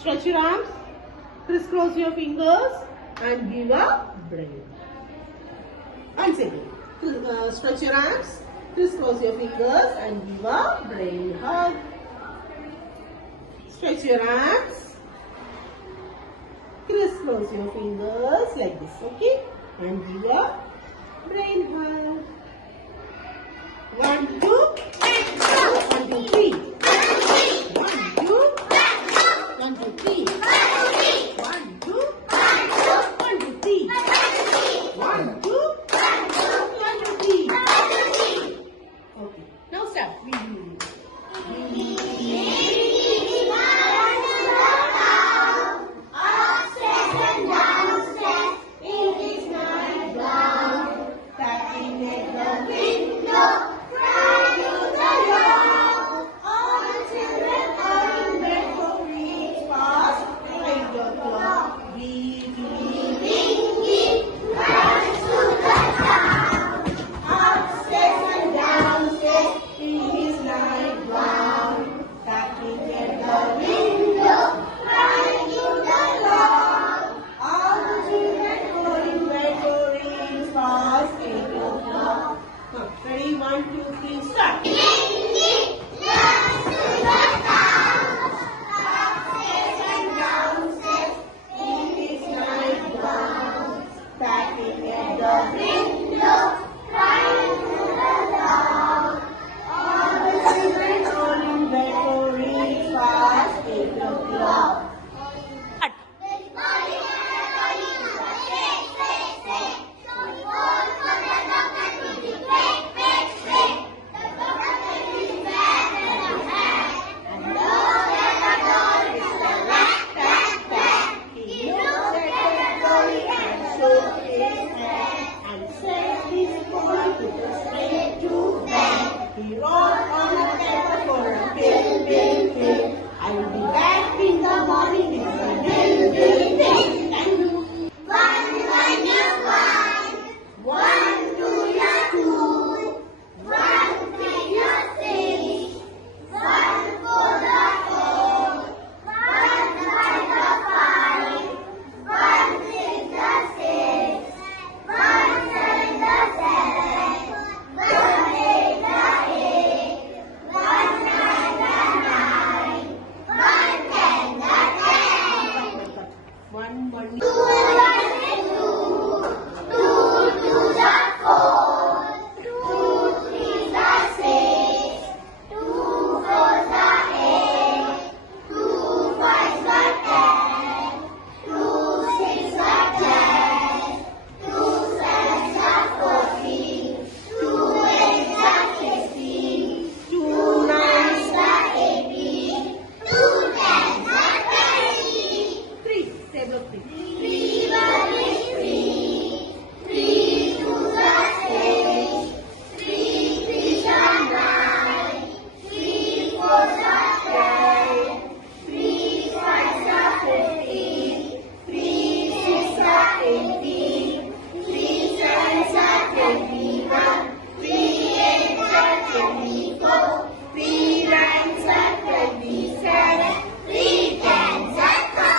Stretch your arms, crisscross your fingers and give a brain. Once again, stretch your arms, crisscross your fingers and give a brain hug. Stretch your arms, crisscross your fingers like this, okay? And give a brain hug. 1, 2, 3.